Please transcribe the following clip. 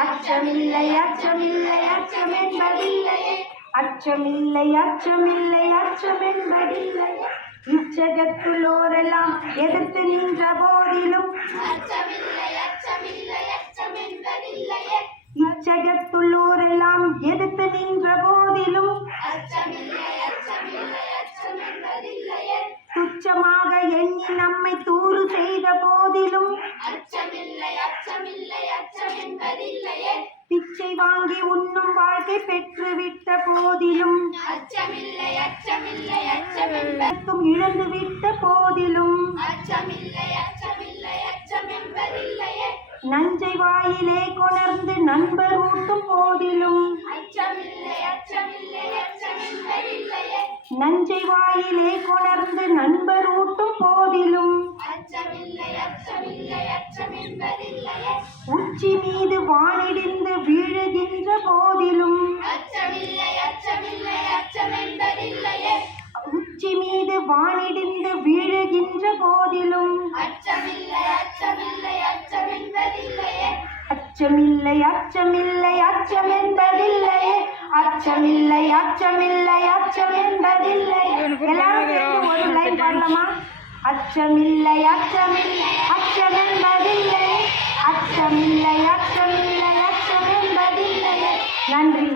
அச்சமில்லை அச்சமில்லை அச்சமென்பதில்லையே அச்சமில்லை அச்சமில்லை அச்சமென்பதில்லையே இச்சகத்துள்ளோரெல்லாம் எதிர்த்து நின்ற போதிலும் இச்சகத்துள்ளோரெல்லாம் எதிர்த்து நின்ற போதிலும் துச்சமாக எண்ணி நம்மை தூறு செய்த போதிலும் பிச்சை வாங்கி உண்ணும் வாழ்க்கை பெற்றுவிட்ட போதிலும் இழந்து விட்ட போதிலும் நஞ்சை வாயிலே கொணர்ந்து நண்பர் ஊட்டும் போதிலும் நஞ்சை வாயிலே கொணர்ந்து நண்பர் ஊட்டும் போதிலும் உச்சி மீது வானிடிந்து வீழுகின்ற போதிலும் உச்சி மீது வானிடிந்து வீழுகின்ற போதிலும் அச்சமில்லை அச்சமில்லை அச்சமென்பதில்லையே அச்சமில்லை அச்சமில்லை அச்சமென்பதில்லை. எல்லாரும் சேர்ந்து ஒரு லைன் பாடலாமா? அச்சமில்லை அச்சமில்லை அச்சமென்பதில்லை அச்சமில்லை அச்சமில்லை அச்சமென்பதில்லை. நன்றி.